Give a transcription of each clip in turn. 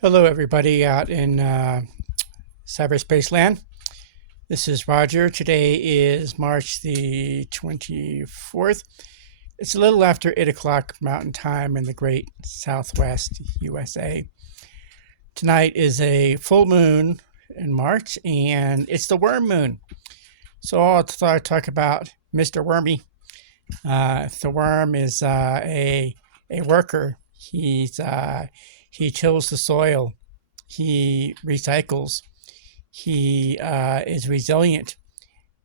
Hello, everybody out in cyberspace land. This is Roger. Today is March the 24th. It's a little after 8 o'clock Mountain Time in the great Southwest USA. Tonight is a full moon in March, and it's the worm moon. So I thought I'd talk about Mr. Wormy. The worm is a worker. He tills the soil. He recycles. He is resilient,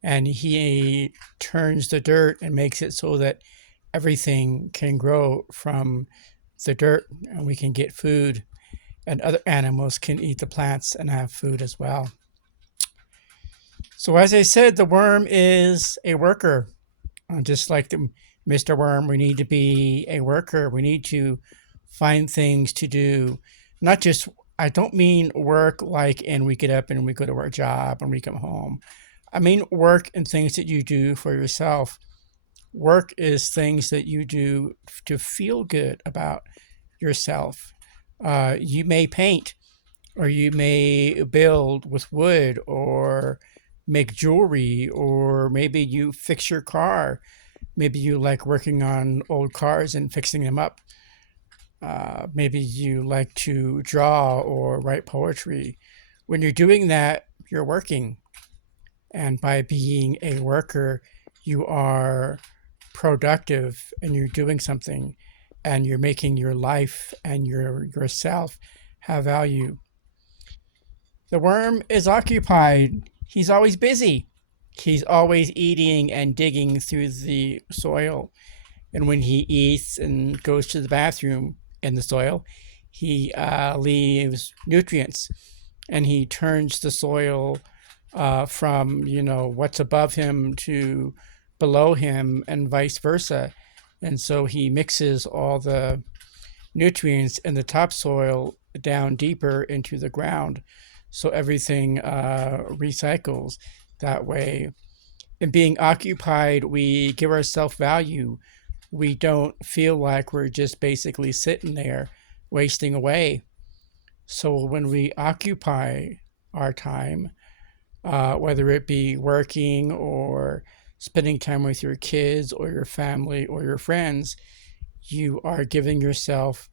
and he turns the dirt and makes it so that everything can grow from the dirt, and we can get food, and other animals can eat the plants and have food as well. So, as I said, the worm is a worker. Just like Mr. Worm, we need to be a worker. We need to find things to do, not just, I don't mean work like and we get up and we go to our job and we come home. I mean work and things that you do for yourself. Work is things that you do to feel good about yourself. You may paint, or you may build with wood, or make jewelry, or maybe you fix your car. Maybe you like working on old cars and fixing them up. Maybe you like to draw or write poetry. When you're doing that, you're working. And by being a worker, you are productive and you're doing something and you're making your life and yourself have value. The worm is occupied. He's always busy. He's always eating and digging through the soil. And when he eats and goes to the bathroom in the soil, he leaves nutrients, and he turns the soil from what's above him to below him, and vice versa. And so he mixes all the nutrients in the topsoil down deeper into the ground, so everything recycles that way. In being occupied, we give ourselves value. We don't feel like we're just basically sitting there wasting away. So when we occupy our time, whether it be working or spending time with your kids or your family or your friends, you are giving yourself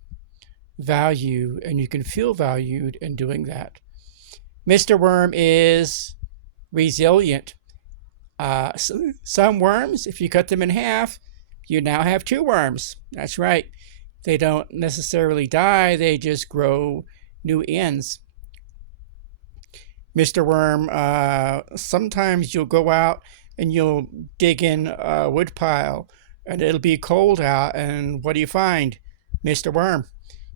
value, and you can feel valued in doing that. Mr. Worm is resilient. Some worms, if you cut them in half, you now have two worms. That's right. They don't necessarily die, they just grow new ends. Mr. Worm, sometimes you'll go out and you'll dig in a wood pile, and it'll be cold out, and what do you find? Mr. Worm.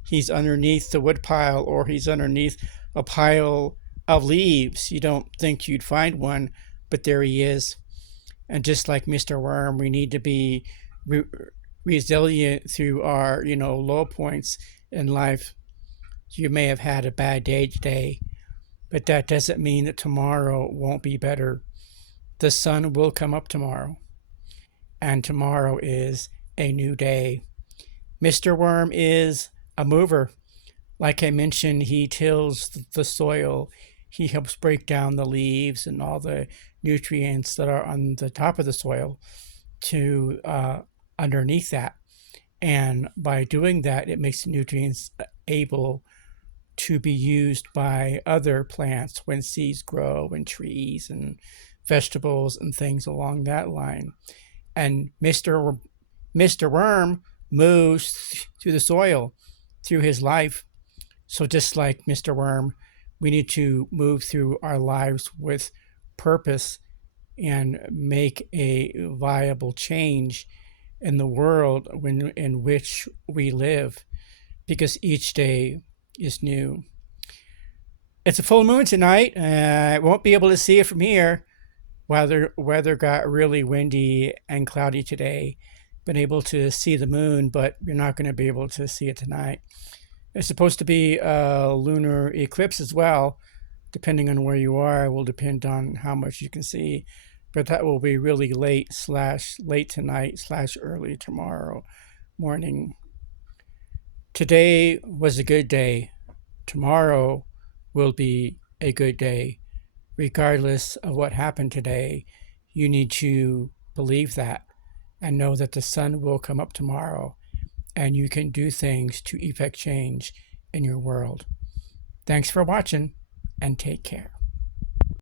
He's underneath the wood pile, or he's underneath a pile of leaves. You don't think you'd find one, but there he is. And just like Mr. Worm, we need to be re- resilient through our low points in life. You may have had a bad day today, but that doesn't mean that tomorrow won't be better. The sun will come up tomorrow, and tomorrow is a new day. Mr. Worm is a mover. Like I mentioned, he tills the soil. He helps break down the leaves and all the nutrients that are on the top of the soil to underneath that. And by doing that, it makes the nutrients able to be used by other plants when seeds grow, and trees and vegetables and things along that line. And Mr. Worm moves through the soil through his life. So just like Mr. Worm, we need to move through our lives with purpose and make a viable change in the world in which we live, because each day is new. It's a full moon tonight. I won't be able to see it from here. Weather got really windy and cloudy today. Been able to see the moon, but you're not going to be able to see it tonight. It's supposed to be a lunar eclipse as well. Depending on where you are, will depend on how much you can see. But that will be really late tonight / early tomorrow morning. Today was a good day. tomorrow will be a good day. Regardless of what happened today, you need to believe that and know that the sun will come up tomorrow and you can do things to effect change in your world. Thanks for watching and take care.